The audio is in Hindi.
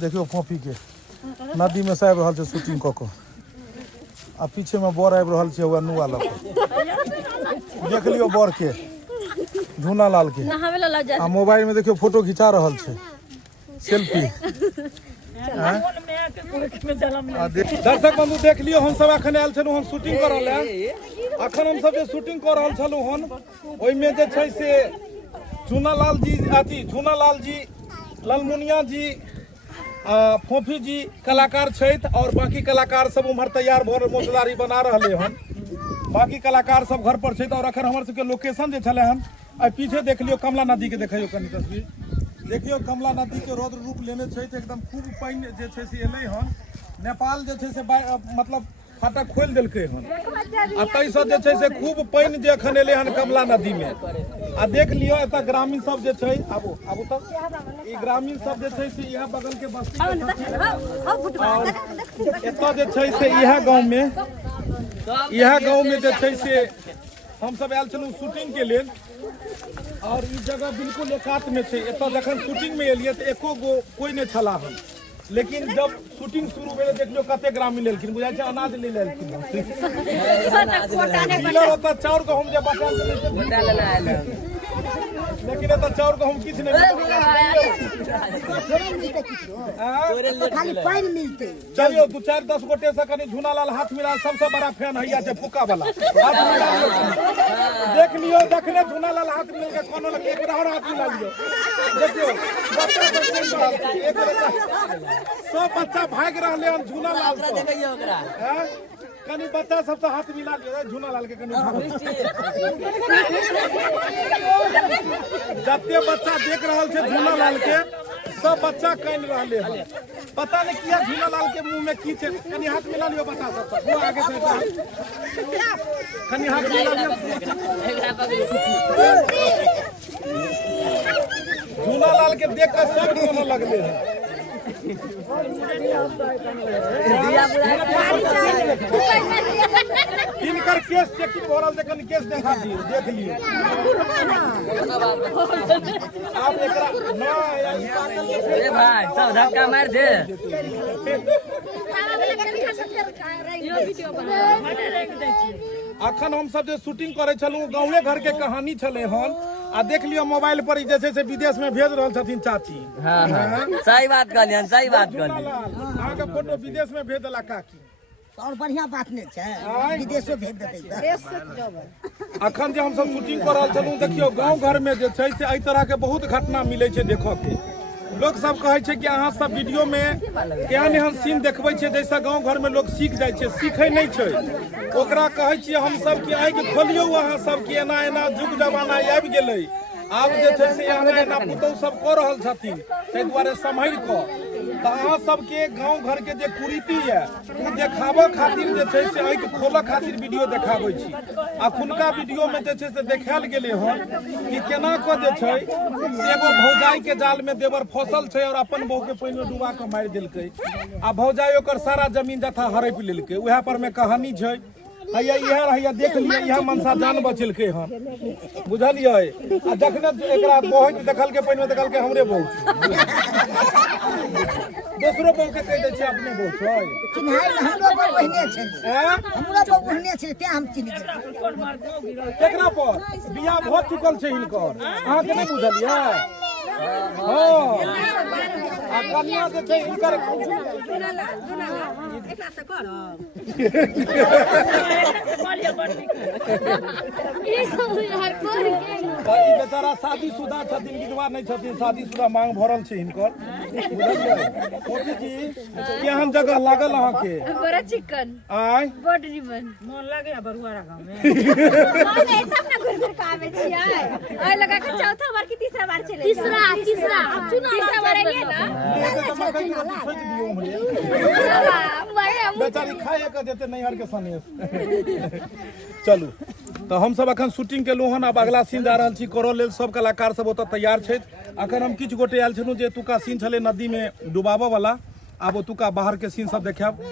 देखियो फोफी के नदी में से आबि रहल छै शूटिंग क के आ पीछे में बर आबि रहल छै नु वाला देख लियो बर के झूना लाल के आ मोबाइल में देखियो फोटो खिंचा रहल छै सेल्फी। दर्शक बंधु देख लियो हम सब अखन आयल छलु हम शूटिंग कर रहल है अखन हम सब जे शूटिंग कर रहल छलु हन ओइ में जे छै से झूना लाल जी लालमुनिया जी फोफी जी कलाकार छथि और बाकी कलाकार सब उम्हर तैयार भर मोजदारी बना रहे हन बाकी कलाकार सब घर पर छथि और अखन हमर सबके लोकेशन जे छले हन आ पीछे देख लियो कमला नदी के देखियो कनी तस्वीर देखियो कमला नदी के रौद्र रूप लेने छथि एकदम खूब पानी जे छै से एलै हन नेपाल जे छै से मतलब फाटक खोल देलकै हन आ तैसँ जे छै से खूब पानी जे एखन एलै हन कमला नदी में आ देख लियो एतऽ ग्रामीण सब जे छै आबू तब ई ग्रामीण सब जे छै से इएह बगल के बस्ती एतऽ जे छै से इएह गांव में जे छै से हम सब आयल छलहुँ शूटिंग के लेल और ई जगह बिल्कुल एकात में छै एतऽ जखन शूटिंग में एलियै तऽ एको गो कोई नहि छला हन लेकिन जब शूटिंग शुरू भेलै देख लियो कते ग्रामीण लेलखिन बुझाइ छै अनाज ले लेलखिन ओतऽ चाउर गहूम जे बचाल लेकिन एतऽ चाउर गहूम किछु नहीं चलियो 2-4-10 गोटे से कनी झूना लाल हाथ मिला सबसे बड़ा फैन हैया छै फुक्का वाला देख लियो देखने झूना लाल हाथ मिल के कोनो लगे एक और हाथ मिला लियो देखियो सब बच्चा भाग रहले हन झूना लाल से कनी बच्चा सब तो हाथ मिला लियो झूना लाल के कनी जते बच्चा देख रहल छै झूना लाल के सब बच्चा कान रहले हन पता नहीं किया झूला लाल के मुंह में की छै कनी हाथ मिला लियो बच्चा सब वो आगे से कनी हाथ मिला लियो झूला लाल के देख कर सब रोने लगले हैं इनकर केस चेकिंग हो रहा है कनी केस देखा दियो देख लियो आप एकरा ना ए भाई सब धक्का मार दे अखन हम सब जे शूटिंग करे छलु गांवे घर के कहानी छले हन आ देख लियो मोबाइल पर जे छै से विदेश में भेज रहल छथिन चाची हां सही बात कहलियन अहाँ के फोटो विदेश में भेज देला काकी और बढ़िया बात नहीं है विदेशो भेज देते अखन जे हम सब शूटिंग कर रहल छलु देखियो गांव घर में जे छै से एहि तरह के बहुत घटना मिले छै देखो के लोग सब कहे छै कि अहाँ सब वीडियो में एहन एहन सीन देखबै छै जैसा गांव घर में लोग सीख जाय छै सीखै नहीं छै ओकरा कहे छियै हम सब कि आगि खोलियौ अहाँ सब कि एना एना जुग जमाना आबि गेलै आब जे छै से एना पुतौह सब कऽ रहल छथिन ताहि दुआरे सम्हरि कऽ तऽ अहाँ सबके गांव घर के जे कुरीति है ओ देखाबऽ खातिर जे छै से आगि खोलऽ खातिर वीडियो देखाबै छी अखुनका वीडियो में जे छै से देखायल गेलै हन कि केना कऽ जे छै से एगो भौजाई के जाल में देवर फसल छै और अपन बहू के पानि में डुबा कऽ मारि देलकै आ भौजाई ओकर सारा जमीन जथा हड़पि लेलकै उएह पर में कहानी छै हैया इएह हैया देख लिया इएह मनसा जान बचेलकै हन बुझलियै आ जखने एकरा बहुत देखलकै पानि में देखलकै हमरे बहू दोसरो बहू के कहि दै छै अपने बहू छै हमरो बहू बहिने छै हमरो बहू बहिने छै ते हम चिन्ह गेलियै एकरा पर बियाह भ चुकल छै हिनकर अहाँ के नहीं बुझलियै हां आ कन्या जे छै हिनकर एकरा से करब बेचारा शादीशुदा छथिन विधवा नहीं छथिन शादीशुदा मांग भरल छै हिनकर बुझलियै जी केहन जगह लागल अहाँ के बड़ा चिकन आय बड निमन मन लागे बरुआरा गांव में मन एकदम ना घुर घुर कावे छियै आय लगा के चौथा बार की तीसरा बार चले तीसरा अब चुनाव तीसरा बार आइए ना बेचारी खाए के देते नैहर के सनेस चलू तो हम सब अखन शूटिंग केलहुँ हन अब अगला सीन जा रहल छी करऽ लेल सब कलाकार सब ओतऽ तैयार छथि अखन हम किछु गोटे आयल छलहुँ जे एतुका सीन छलै नदी में डुबाबऽ वाला आब ओतुका बाहर के सीन सब देखायब।